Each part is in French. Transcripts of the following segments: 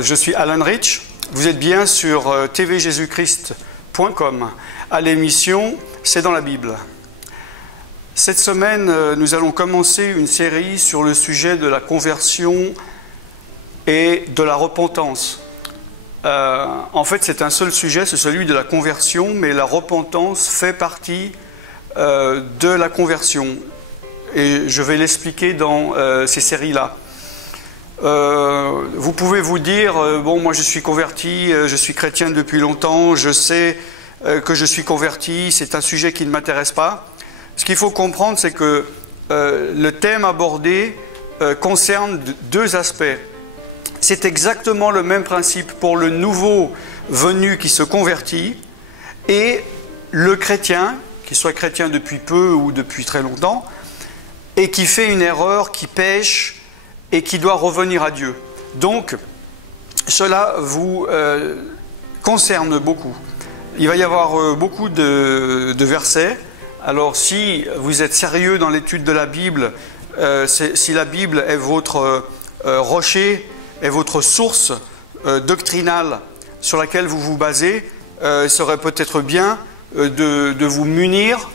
Je suis Alan Rich, vous êtes bien sur tvjesuschrist.com à l'émission C'est dans la Bible. Cette semaine, nous allons commencer une série sur le sujet de la conversion et de la repentance. En fait, c'est un seul sujet, c'est celui de la conversion, mais la repentance fait partie de la conversion. Et je vais l'expliquer dans ces séries-là. Vous pouvez vous dire, bon, moi je suis converti, je suis chrétien depuis longtemps, je sais que je suis converti, c'est un sujet qui ne m'intéresse pas. Ce qu'il faut comprendre, c'est que le thème abordé concerne deux aspects. C'est exactement le même principe pour le nouveau venu qui se convertit et le chrétien, qu'il soit chrétien depuis peu ou depuis très longtemps, et qui fait une erreur, qui pêche, et qui doit revenir à Dieu. Donc, cela vous concerne beaucoup. Il va y avoir beaucoup de versets. Alors, si vous êtes sérieux dans l'étude de la Bible, si la Bible est votre rocher, est votre source doctrinale sur laquelle vous vous basez, il serait peut-être bien de vous munir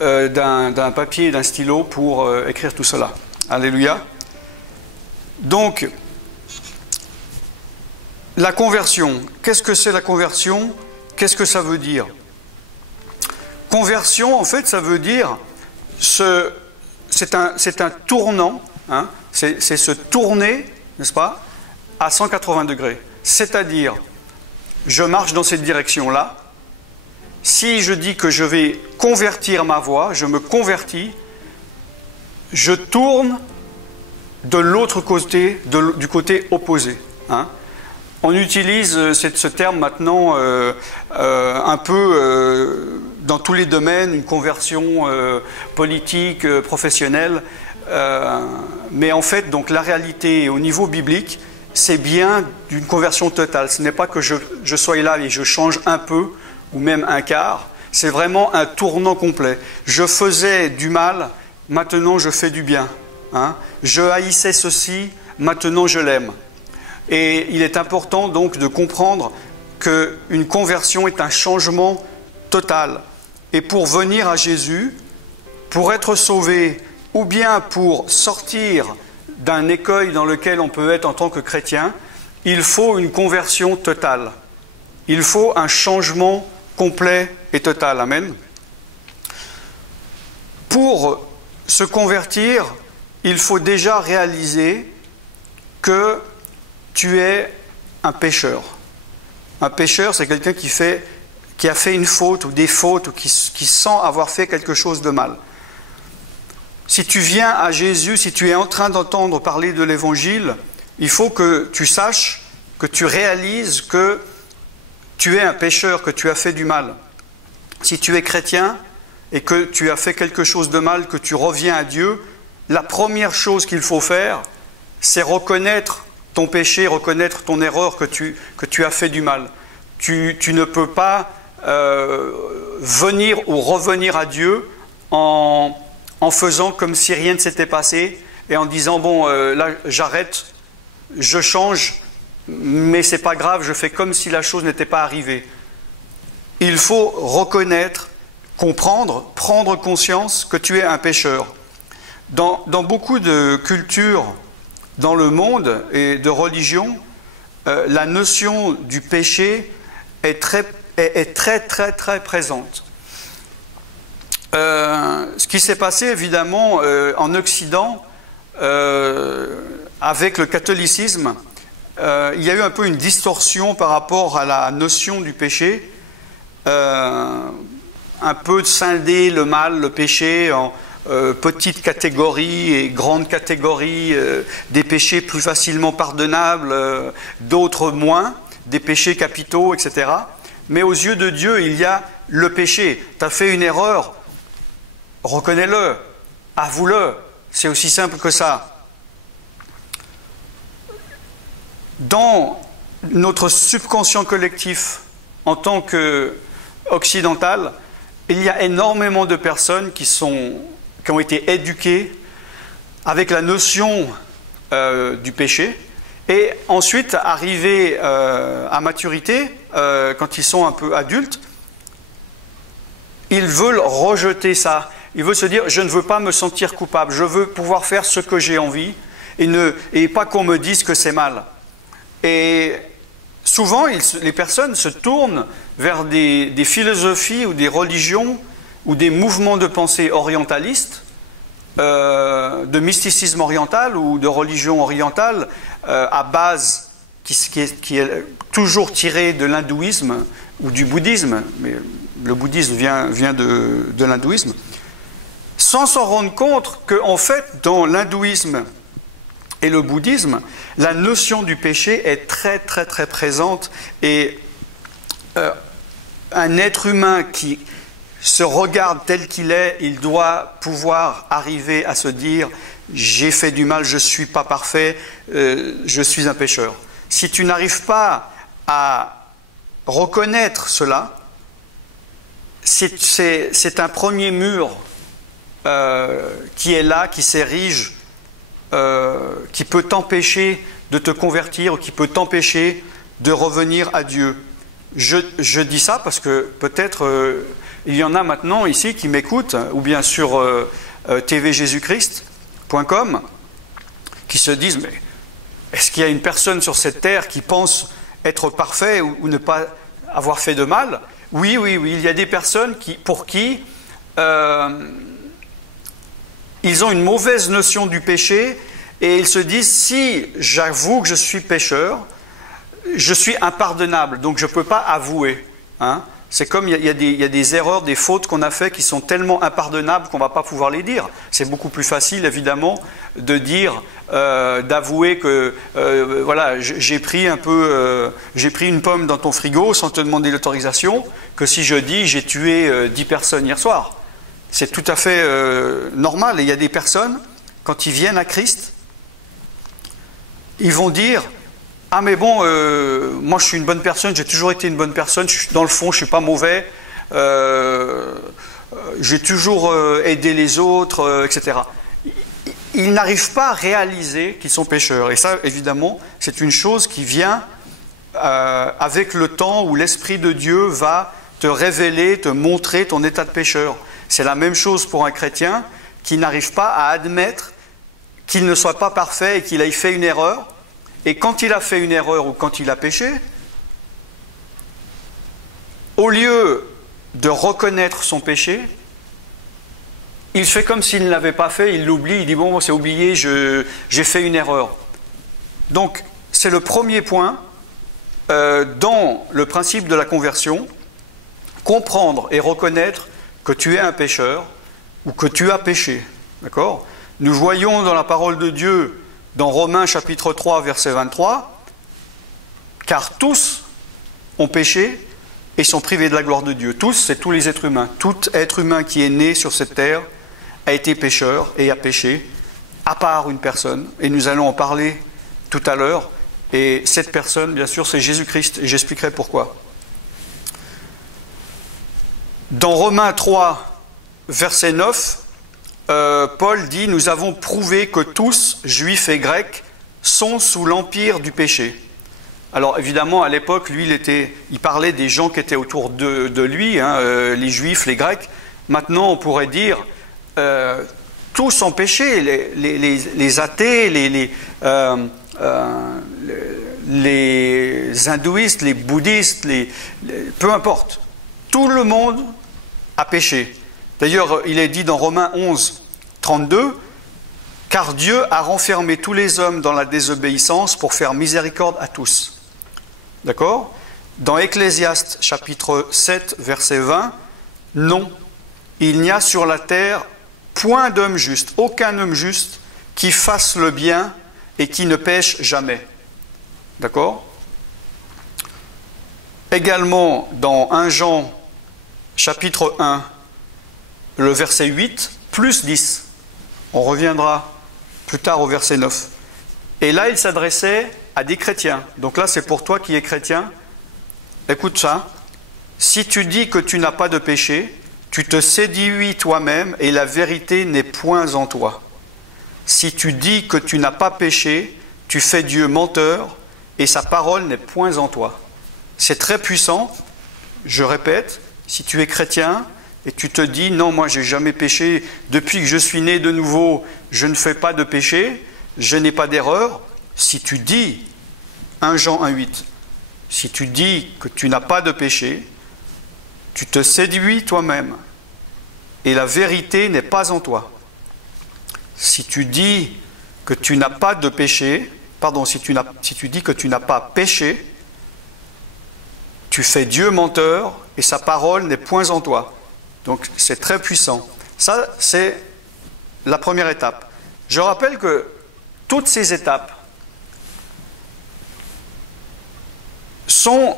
d'un papier et d'un stylo pour écrire tout cela. Alléluia. Donc, la conversion. Qu'est-ce que c'est la conversion? Qu'est-ce que ça veut dire? Conversion, en fait, ça veut dire, c'est un tournant, hein, c'est se tourner, n'est-ce pas, à 180 degrés. C'est-à-dire, je marche dans cette direction-là. Si je dis que je vais convertir ma voie, je me convertis, je tourne de l'autre côté, du côté opposé. Hein. On utilise ce terme maintenant un peu dans tous les domaines, une conversion politique, professionnelle. Mais en fait, donc, la réalité au niveau biblique, c'est bien d'une conversion totale. Ce n'est pas que je sois là et je change un peu, ou même un quart. C'est vraiment un tournant complet. Je faisais du mal, maintenant je fais du bien. Hein? Je haïssais ceci, maintenant je l'aime. Et il est important donc de comprendre qu'une conversion est un changement total. Et pour venir à Jésus, pour être sauvé, ou bien pour sortir d'un écueil dans lequel on peut être en tant que chrétien, il faut une conversion totale. Il faut un changement complet et total. Amen. Pour se convertir, il faut déjà réaliser que tu es un pécheur. Un pécheur, c'est quelqu'un qui a fait une faute ou des fautes ou qui sent avoir fait quelque chose de mal. Si tu viens à Jésus, si tu es en train d'entendre parler de l'Évangile, il faut que tu saches, que tu réalises que tu es un pécheur, que tu as fait du mal. Si tu es chrétien et que tu as fait quelque chose de mal, que tu reviens à Dieu, la première chose qu'il faut faire, c'est reconnaître ton péché, reconnaître ton erreur, que tu as fait du mal. Tu ne peux pas venir ou revenir à Dieu en faisant comme si rien ne s'était passé et en disant, bon, là, j'arrête, je change, mais c'est pas grave, je fais comme si la chose n'était pas arrivée. Il faut reconnaître, comprendre, prendre conscience que tu es un pécheur. Dans beaucoup de cultures dans le monde et de religions, la notion du péché est très présente. Ce qui s'est passé évidemment en Occident avec le catholicisme, il y a eu un peu une distorsion par rapport à la notion du péché, un peu scinder le mal, le péché en petites catégories et grandes catégories, des péchés plus facilement pardonnables, d'autres moins, des péchés capitaux, etc. Mais aux yeux de Dieu, il y a le péché. Tu as fait une erreur, reconnais-le, avoue-le, c'est aussi simple que ça. Dans notre subconscient collectif, en tant qu'occidental, il y a énormément de personnes qui ont été éduquées avec la notion du péché Et ensuite, arrivés à maturité, quand ils sont un peu adultes, ils veulent rejeter ça. Ils veulent se dire, je ne veux pas me sentir coupable, je veux pouvoir faire ce que j'ai envie et pas qu'on me dise que c'est mal. Et souvent, les personnes se tournent vers des philosophies ou des religions ou des mouvements de pensée orientalistes, de mysticisme oriental ou de religion orientale à base qui est toujours tirée de l'hindouisme ou du bouddhisme, mais le bouddhisme vient de l'hindouisme, sans s'en rendre compte qu'en fait, dans l'hindouisme et le bouddhisme, la notion du péché est très très très présente et un être humain qui se regarde tel qu'il est, il doit pouvoir arriver à se dire « j'ai fait du mal, je ne suis pas parfait, je suis un pécheur ». Si tu n'arrives pas à reconnaître cela, c'est un premier mur qui est là, qui s'érige, qui peut t'empêcher de te convertir, ou qui peut t'empêcher de revenir à Dieu. Je dis ça parce que peut-être il y en a maintenant ici qui m'écoutent, ou bien sur tvjésuschrist.com, qui se disent « mais est-ce qu'il y a une personne sur cette terre qui pense être parfait ou ne pas avoir fait de mal ?» Oui, il y a des personnes pour qui ils ont une mauvaise notion du péché et ils se disent « si j'avoue que je suis pécheur, je suis impardonnable, donc je ne peux pas avouer. Hein » C'est comme il y a des erreurs, des fautes qu'on a faites qui sont tellement impardonnables qu'on ne va pas pouvoir les dire. C'est beaucoup plus facile, évidemment, de dire, d'avouer que voilà, j'ai pris une pomme dans ton frigo sans te demander l'autorisation, que si je dis j'ai tué 10 personnes hier soir. C'est tout à fait normal. Et il y a des personnes, quand ils viennent à Christ, ils vont dire « Ah mais bon, moi je suis une bonne personne, j'ai toujours été une bonne personne, dans le fond je ne suis pas mauvais, j'ai toujours aidé les autres, etc. » Ils n'arrivent pas à réaliser qu'ils sont pécheurs. Et ça, évidemment, c'est une chose qui vient avec le temps où l'Esprit de Dieu va te révéler, te montrer ton état de pécheur. C'est la même chose pour un chrétien qui n'arrive pas à admettre qu'il ne soit pas parfait et qu'il ait fait une erreur. Et quand il a fait une erreur ou quand il a péché, au lieu de reconnaître son péché, il fait comme s'il ne l'avait pas fait, il l'oublie, il dit « bon, c'est oublié, j'ai fait une erreur ». Donc, c'est le premier point dans le principe de la conversion, comprendre et reconnaître que tu es un pécheur ou que tu as péché. D'accord ? Nous voyons dans la parole de Dieu, dans Romains chapitre 3, verset 23, « Car tous ont péché et sont privés de la gloire de Dieu. » Tous, c'est tous les êtres humains. Tout être humain qui est né sur cette terre a été pécheur et a péché, à part une personne. Et nous allons en parler tout à l'heure. Et cette personne, bien sûr, c'est Jésus-Christ. Et j'expliquerai pourquoi. Dans Romains 3, verset 9, Paul dit « Nous avons prouvé que tous, juifs et grecs, sont sous l'empire du péché. » Alors évidemment, à l'époque, lui, il parlait des gens qui étaient autour de lui, hein, les juifs, les grecs. Maintenant, on pourrait dire tous ont péché, les athées, les hindouistes, les bouddhistes, peu importe. Tout le monde a péché. D'ailleurs, il est dit dans Romains 11, 32, « Car Dieu a renfermé tous les hommes dans la désobéissance pour faire miséricorde à tous. » D'accord ? Dans Ecclésiaste chapitre 7, verset 20, « Non, il n'y a sur la terre point d'homme juste, aucun homme juste qui fasse le bien et qui ne pêche jamais. » D'accord ? Également dans 1 Jean chapitre 1, le verset 8, plus 10. On reviendra plus tard au verset 9. Et là, il s'adressait à des chrétiens. Donc là, c'est pour toi qui es chrétien. Écoute ça. Si tu dis que tu n'as pas de péché, tu te séduis toi-même et la vérité n'est point en toi. Si tu dis que tu n'as pas péché, tu fais Dieu menteur et sa parole n'est point en toi. C'est très puissant. Je répète, si tu es chrétien et tu te dis non, moi j'ai jamais péché, depuis que je suis né de nouveau, je ne fais pas de péché, je n'ai pas d'erreur. Si tu dis 1 Jean 1,8, si tu dis que tu n'as pas de péché, tu te séduis toi-même et la vérité n'est pas en toi. Si tu dis que tu n'as pas de péché, si tu dis que tu n'as pas péché, tu fais Dieu menteur et sa parole n'est point en toi. Donc c'est très puissant. Ça, c'est la première étape. Je rappelle que toutes ces étapes sont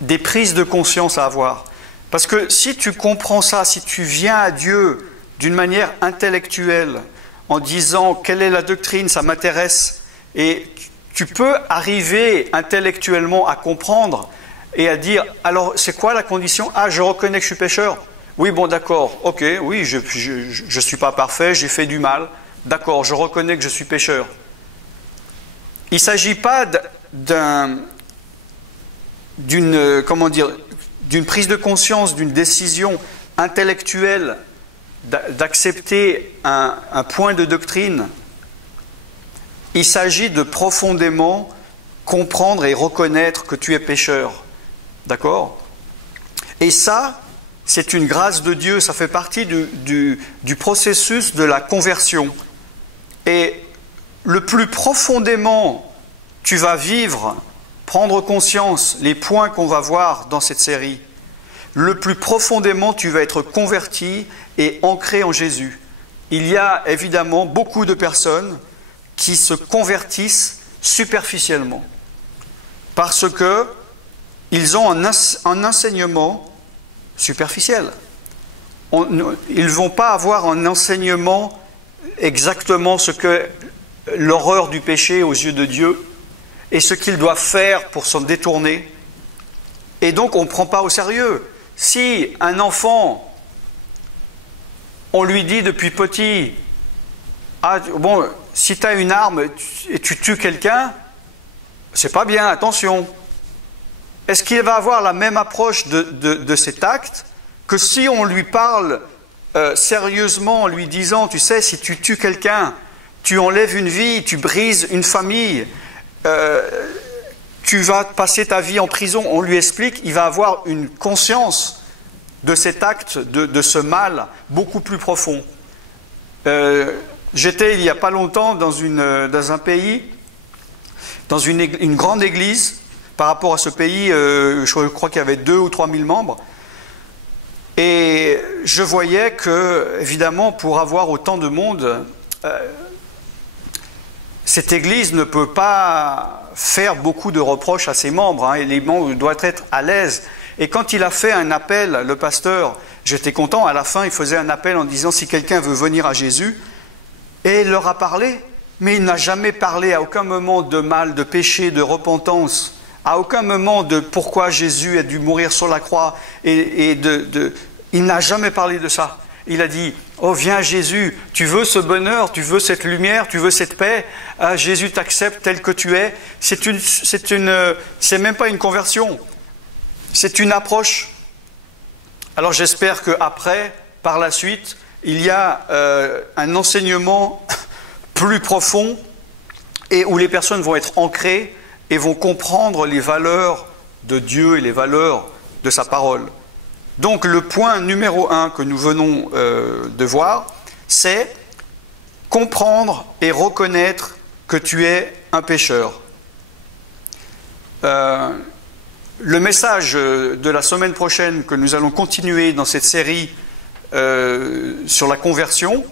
des prises de conscience à avoir. Parce que si tu comprends ça, si tu viens à Dieu d'une manière intellectuelle, en disant quelle est la doctrine, ça m'intéresse, et tu peux arriver intellectuellement à comprendre et à dire, alors c'est quoi la condition? Ah, je reconnais que je suis pécheur. Oui, bon, d'accord, ok, oui, je ne suis pas parfait, j'ai fait du mal. D'accord, je reconnais que je suis pécheur. Il ne s'agit pas d'une prise de conscience, d'une décision intellectuelle d'accepter un point de doctrine. Il s'agit de profondément comprendre et reconnaître que tu es pécheur. D'accord? Et ça, c'est une grâce de Dieu, ça fait partie du processus de la conversion. Et le plus profondément tu vas vivre, prendre conscience, les points qu'on va voir dans cette série, le plus profondément tu vas être converti et ancré en Jésus. Il y a évidemment beaucoup de personnes qui se convertissent superficiellement parce qu'ils ont un enseignement superficiel. Ils ne vont pas avoir un enseignement exactement ce que l'horreur du péché aux yeux de Dieu et ce qu'ils doivent faire pour s'en détourner. Et donc on ne prend pas au sérieux. Si un enfant, on lui dit depuis petit, ah bon, si tu as une arme et tu tues quelqu'un, c'est pas bien, attention. Est-ce qu'il va avoir la même approche de cet acte que si on lui parle sérieusement en lui disant, tu sais, si tu tues quelqu'un, tu enlèves une vie, tu brises une famille, tu vas passer ta vie en prison, on lui explique, il va avoir une conscience de cet acte, de ce mal beaucoup plus profond. J'étais il n'y a pas longtemps dans un pays, dans une grande église. Par rapport à ce pays, je crois qu'il y avait 2 ou 3 000 membres. Et je voyais que, évidemment, pour avoir autant de monde, cette église ne peut pas faire beaucoup de reproches à ses membres, hein, et les membres doivent être à l'aise. Et quand il a fait un appel, le pasteur, j'étais content, à la fin il faisait un appel en disant si quelqu'un veut venir à Jésus, et il leur a parlé, mais il n'a jamais parlé à aucun moment de mal, de péché, de repentance. À aucun moment de pourquoi Jésus a dû mourir sur la croix. Il n'a jamais parlé de ça. Il a dit, oh viens Jésus, tu veux ce bonheur, tu veux cette lumière, tu veux cette paix. Ah, Jésus t'accepte tel que tu es. C'est même pas une conversion. C'est une approche. Alors j'espère qu'après, par la suite, il y a un enseignement plus profond et où les personnes vont être ancrées et vont comprendre les valeurs de Dieu et les valeurs de sa parole. Donc le point numéro 1 que nous venons de voir, c'est comprendre et reconnaître que tu es un pécheur. Le message de la semaine prochaine que nous allons continuer dans cette série sur la conversion,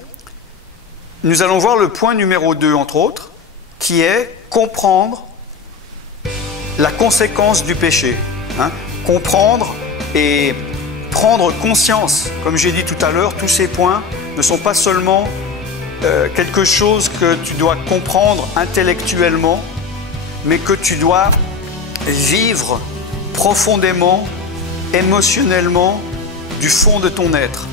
nous allons voir le point numéro 2 entre autres, qui est comprendre la conséquence du péché. Hein, comprendre et prendre conscience. Comme j'ai dit tout à l'heure, tous ces points ne sont pas seulement quelque chose que tu dois comprendre intellectuellement, mais que tu dois vivre profondément, émotionnellement, du fond de ton être.